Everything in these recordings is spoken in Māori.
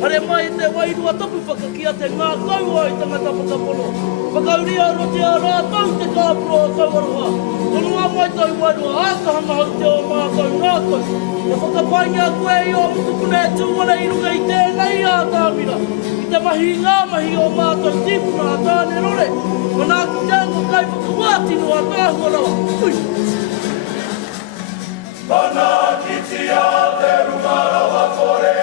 Hare mai te wairua tapu whakakia te ngā kaua i tangata whakapono. Whakauria rote a rā tau te kāpuro o tauaroa. Tonua mai tau wairua ākahanga hau te o mātou rākoi. Te whakapainga koe i o mukupune tūwana i runga i tēnei a tāmira. I te mahi ngā mahi o mātou tīpuna a tāne rore. Mana ki tēngo kai whakawātino a tāhua rawa. Ui! Mana ki tia te runga rawa kore.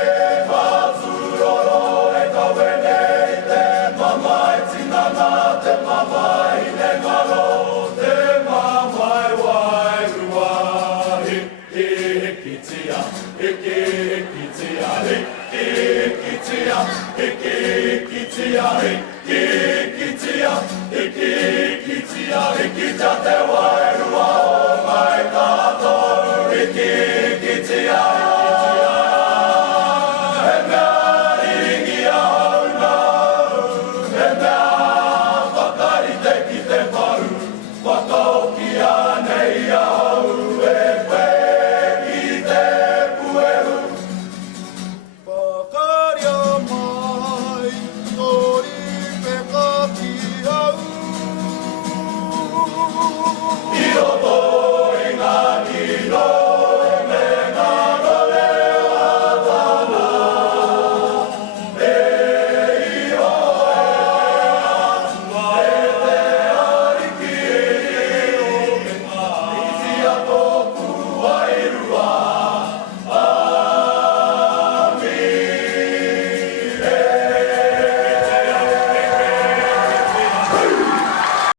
I